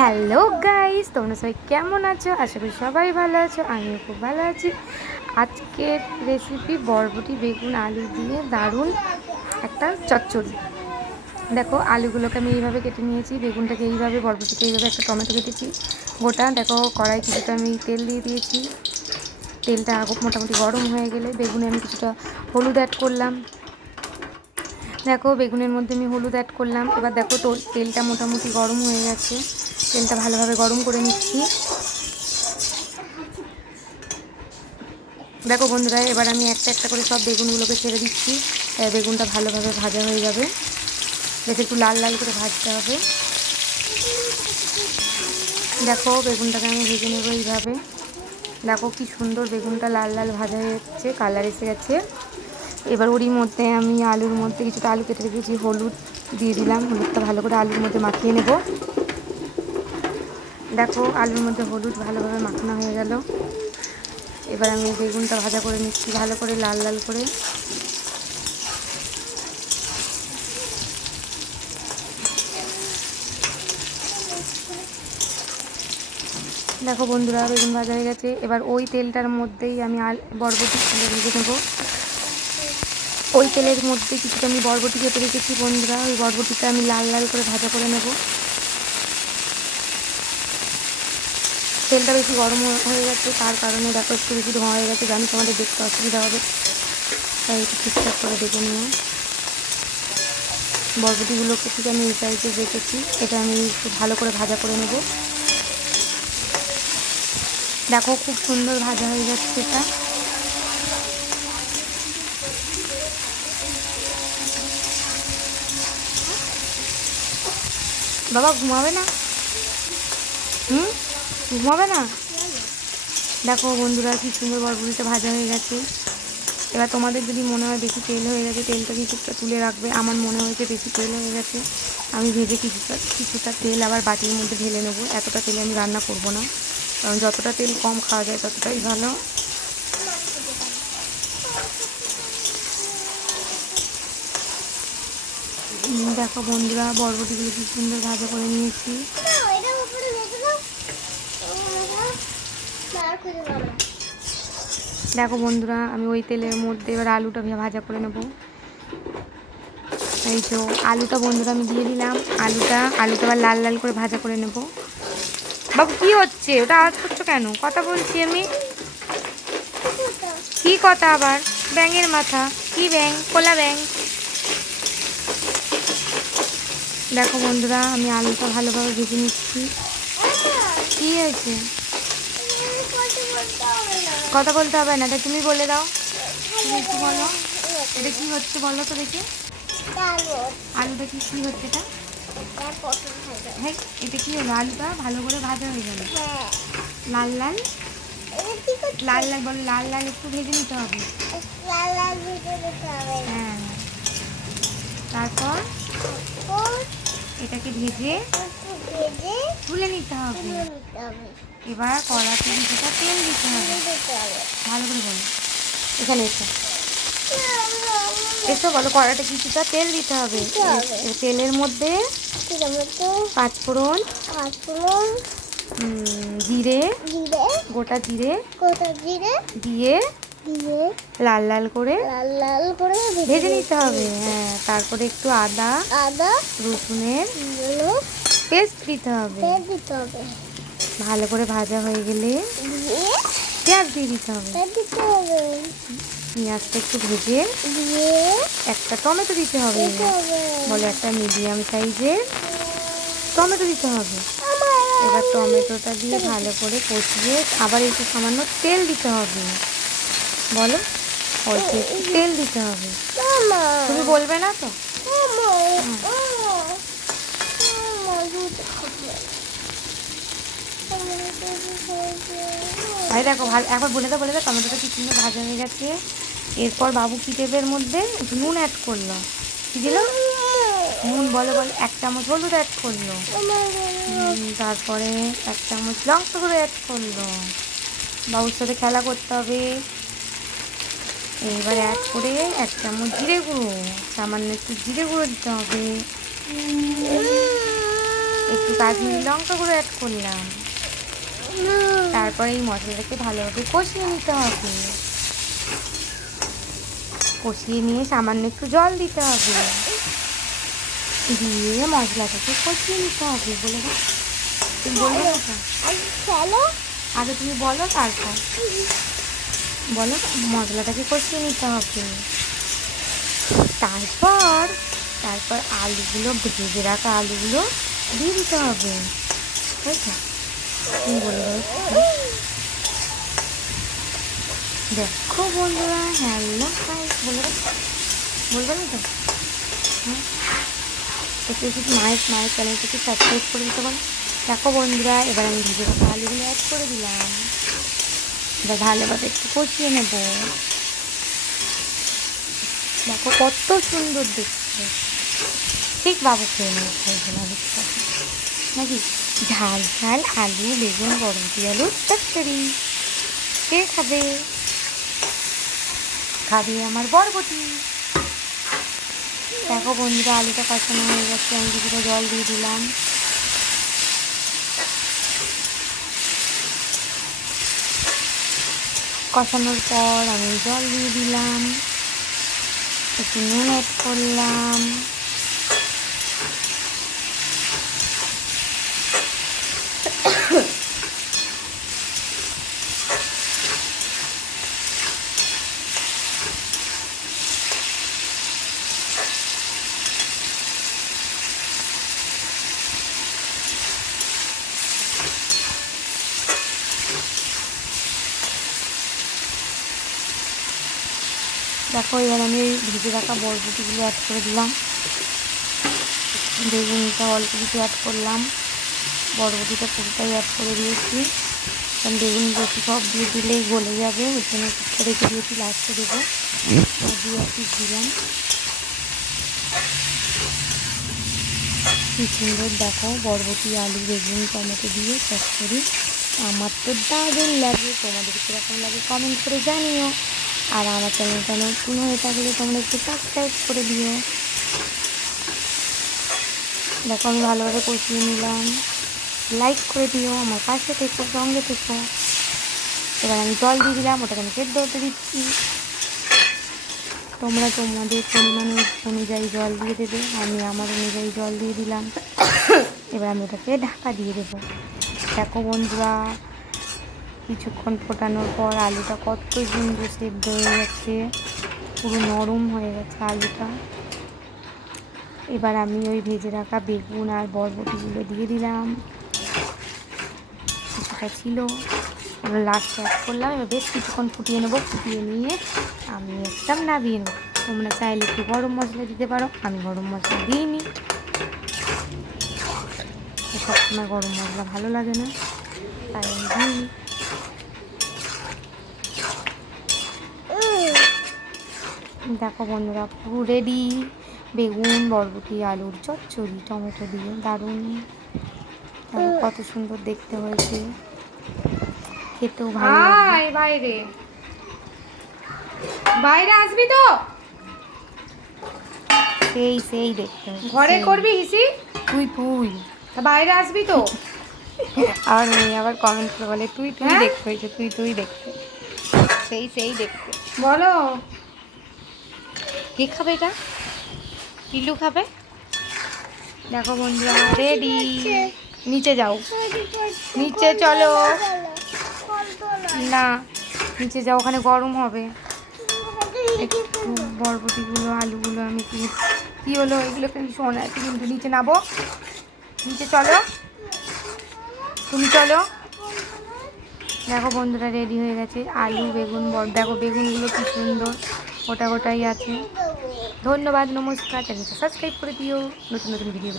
Hello guys, তোমরা সবাই কেমন আছো? আশা করি সবাই ভালো আছো, আমিও খুব ভালো আছি। আজকের রেসিপি বরবটি, বেগুন, আলু দিয়ে দারুণ একটা চচ্চড়ি। দেখো, আলুগুলোকে আমি এইভাবে কেটে নিয়েছি, বেগুনটাকে এইভাবে, বরবটিকে এইভাবে একটা টমেটো কেটেছি। গোটা, দেখো, কড়াই কিছুটা আমি তেল দিয়ে দিয়েছি। তেলটা মোটামুটি গরম হয়ে গেলে বেগুনে আমি কিছুটা হলুদ অ্যাড করলাম। দেখো, বেগুনের মধ্যে আমি হলুদ অ্যাড করলাম। এবার দেখো তেলটা মোটামুটি গরম হয়ে গেছে। তেলটা ভালোভাবে গরম করে নিচ্ছি। দেখো বন্ধুরা, এবার আমি একটা একটা করে সব বেগুনগুলোকে ছেড়ে দিচ্ছি। বেগুনটা ভালোভাবে ভাজা হয়ে যাবে। বেশ একটু লাল লাল করে ভাজতে হবে। দেখো বেগুনটাকে আমি ভেজে নেব এইভাবে। দেখো কি সুন্দর বেগুনটা লাল লাল ভাজা হয়ে যাচ্ছে, কালার এসে গেছে। এবার ওরই মধ্যে আমি আলুর মধ্যে কিছুটা আলু কেটে রেখেছি, হলুদ দিয়ে দিলাম। হলুদটা ভালো করে আলুর মধ্যে মাখিয়ে নেব। দেখো, আলুর মধ্যে হলুদ ভালোভাবে মাখানো হয়ে গেল। এবার আমি বেগুনটা ভাজা করে নিচ্ছি, ভালো করে লাল লাল করে। দেখো বন্ধুরা, বেগুন ভাজা হয়ে গেছে। এবার ওই তেলটার মধ্যেই আমি আল, বরবটি ভেজে নেব ওই তেলের মধ্যে কিছুটা আমি বরবটি কেটে রেখেছি বন্ধুরা, ওই বরবটিটা আমি লাল লাল করে ভাজা করে নেব। তেলটা বেশি গরম হয়ে- গেছে, তার কারণে দেখো একটু বেশি ধোঁয়া হয়ে গেছে, জানি তোমাদের দেখতে অসুবিধা হবে। তাই একটু ঠিকঠাক করে দেখে নিও। বরবটিগুলোকে ঠিক আমি এই সাইজে রেখেছি, এটা আমি একটু ভালো করে ভাজা করে নেব। দেখো খুব সুন্দর ভাজা হয়ে যাচ্ছে এটা বাবা ঘুমাবে না? ঘুমাবে না? দেখো বন্ধুরা কি সুন্দর বরবটিটা ভাজা হয়ে গেছে। এবার তোমাদের যদি মনে হয় বেশি তেল হয়ে গেছে, তেলটা কিছুটা তুলে রাখবে। আমার মনে হয়েছে বেশি তেল হয়ে গেছে। আমি ভেজে কিছুটা কিছুটা তেল আবার বাটির মধ্যে ঢেলে নেব। এতটা তেলে আমি রান্না করব না। কারণ যতটা তেল কম খাওয়া যায়, ততটাই ভালো। দেখো বন্ধুরা, বরবটিগুলো কি সুন্দর ভাজা করে নিয়েছি। দেখো বন্ধুরা, আমি ওই তেলের মধ্যে এবার আলুটা ভাজা করে নেব। এই তো, আলুটা বন্ধুরা আমি দিয়ে দিলাম। আলুটা আলুটা আবার লাল লাল করে ভাজা করে নেব। বাবু, কি হচ্ছে? ওটা আওয়াজ করছ কেন? কথা বলছি আমি? কি কথা আবার? ব্যাঙের মাথা। কি ব্যাং কোলা ব্যাং দেখো বন্ধুরা, আমি আলুটা ভালোভাবে ভেজে নিচ্ছি। কি হয়েছে? কথা বলতে হবে না, এটা তুমি বলে দাও। একটু বলো। এটা কি হচ্ছে বলো তো দেখি। আলুটা কি কি হচ্ছে এটা? হ্যাঁ এটা কি হলো? আলুটা ভালো করে ভাজা হয়ে গেল। লাল লাল? লাল লাল বলো, লাল লাল একটু ভেজে নিতে হবে। হ্যাঁ। তারপর এটাকে ভেজে তুলে নিতে হবে। এবার কড়াতে কিছুটা তেল দিতে হবে ভালো করে বলো। এখানে এসো। এসো বলো কড়াতে কিছুটা তেল দিতে হবে। তেলের মধ্যে পাঁচফোড়ন উম, জিরে জিরে গোটা জিরে কোথা জিরে দিয়ে দিয়ে লাল লাল করে লাল লাল করে ভেজে নিতে হবে। হ্যাঁ তারপরে একটু আদা আদা রসুনের পেস্ট দিতে হবে। দিতে হবে। ভালো করে ভাজা হয়ে গেলে পেঁয়াজ দিয়ে দিতে হবে। দিতে হবে। পেঁয়াজটা একটু ভেজে দিয়ে একটা টমেটো দিতে হবে। বলে একটা মিডিয়াম সাইজের টমেটো দিতে হবে। এবার টমেটোটা দিয়ে ভালো করে কষিয়ে আবার একটু সামান্য তেল দিতে হবে। বলো অল্প একটু তেল দিতে হবে। তুমি বলবে না তো? ভাই দেখো একবার বলে দাও বলে দাও, টমেটোটা কি সুন্দর ভাজা হয়ে গেছে। এরপর বাবু কি টেপের মধ্যে? একটু নুন অ্যাড করল। কি দিল? নুন, বলো বলো, এক চামচ হলুদ অ্যাড করল। তারপরে এক চামচ লঙ্কা গুঁড়ো অ্যাড করল। বাবুর সাথে খেলা করতে হবে। এবার অ্যাড করে এক চামচ জিরে গুঁড়ো। সামান্য একটু জিরে গুঁড়ো দিতে হবে। একটু কাশ্মীরি লঙ্কা গুঁড়ো অ্যাড করলাম। তারপরে এই মশলাটাকে ভালোভাবে কষিয়ে নিতে হবে। কষিয়ে নিয়ে সামান্য একটু জল দিতে হবে। দিয়ে মশলাটাকে কষিয়ে নিতে হবে বলে তুমি বলবে? আগে তুমি বলো তারপর। বলো মশলাটাকে কষিয়ে নিতে হবে। তারপর তারপর আলুগুলো ভেজে রাখা আলুগুলো দিয়ে দিতে হবে। তাই তো। দেখো বন্ধুরা হ্যালো গাইস বলে দাও বলবে না তো? হ্যাঁ? একটু একটু মায়ের মায়ের চ্যানেলটাকে সাবস্ক্রাইব করে দিতে পারো। দেখো বন্ধুরা, এবার আমি রাখা আলুগুলো অ্যাড করে দিলাম। এবার ভালোভাবে একটু কষিয়ে নেব। দেখো কত সুন্দর দেখতে। ঠিক বাবু খেয়ে নেবে খাইবে না নাকি? ঝাল ঝাল, আলু, বেগুন বরবটি আলু চচ্চড়ি কে খাবে? খাবে আমার বরবটি। দেখো বন্ধুরা, আলুটা কষানো হয়ে গেছে, আমি কিছুটা জল দিয়ে দিলাম। কষানোর পর আমি জল দিয়ে দিলাম, একটু নুন অ্যাড করলাম। দেখো, এবার আমি ভেজে রাখা বরবটিগুলো অ্যাড করে দিলাম। বেগুনটা অল্প কিছু অ্যাড করলাম। বরবটিটা পুরোটাই অ্যাড করে দিয়েছি। কারণ বেগুন বটি সব দিয়ে দিলেই গলে যাবে, ওই জন্য কিছুটা রেখে দিয়েছি লাস্টে দেবো। দিয়ে এক পিস দিলাম। কি সুন্দর, দেখো, বরবটি, আলু, বেগুন, টমেটো দিয়ে চচ্চড়ি। আমার তো দারুণ লাগে, তোমাদের কীরকম লাগে কমেন্ট করে জানিও। আর আমার চ্যানেলটা নতুন হয়ে থাকলে তোমরা একটু সাবস্ক্রাইব করে দিও। দেখো, আমি ভালোভাবে কষিয়ে নিলাম। লাইক করে দিও, আমার পাশে থেকো, সঙ্গে থেকো। এবার আমি জল দিয়ে দিলাম, ওটাকে আমি সেদ্ধ হতে দিচ্ছি। তোমরা তোমাদের পরিমাণ অনুযায়ী জল দিয়ে দেবে, আমি আমার অনুযায়ী জল দিয়ে দিলাম। এবার আমি ওটাকে ঢাকা দিয়ে দেবো। দেখো বন্ধুরা কিছুক্ষণ ফোটানোর পর আলুটা কত সুন্দর সেদ্ধ হয়ে গেছে, পুরো নরম হয়ে গেছে আলুটা। এবার আমি ওই ভেজে রাখা বেগুন আর বরবটিগুলো দিয়ে দিলাম। কিছুটা ছিল, এবার লাস্টে অ্যাড করলাম, এবার বেশ কিছুক্ষণ ফুটিয়ে নেব, ফুটিয়ে নিয়ে আমি একদম নাবিয়ে নেব। তোমরা চাইলে একটু গরম মশলা দিতে পারো, আমি গরম মশলা দিইনি। সবসময় গরম মশলা ভালো লাগে না, তাই আমি দিইনি। দেখো বন্ধুরা পুরো রেডি বেগুন বরবটি আলুর চচ্চড়ি টমেটো দিয়ে দারুণ। কত সুন্দর দেখতে হয়েছে। খেতেও ভালো বাইরে। বাইরে আসবি তো? সেই সেই দেখতে ঘরে করবি হিসি? তুই তুই। বাইরে আসবি তো? আর মেয়ে আবার কমেন্ট করে বলে তুই তুই হ্যাঁ? দেখতে হয়েছে তুই তুই দেখতে। সেই সেই দেখতে। বলো। কে খাবে এটা? পিলু খাবে? দেখো বন্ধুরা রেডি নিচে যাও। নিচে চলো। না, নিচে যাও, ওখানে গরম হবে। একটু বরবটিগুলো, আলুগুলো আমি কি হলো? এগুলো শোনা কিন্তু নিচে নাবো। নিচে চলো। তুমি চলো। দেখো বন্ধুরা রেডি হয়ে গেছে। আলু, বেগুন দেখো, বেগুনগুলো কি সুন্দর। গোটা গোটাই আছে। ধন্যবাদ নমস্কার চ্যানেলটা সাবস্ক্রাইব করে দিও। নতুন নতুন ভিডিও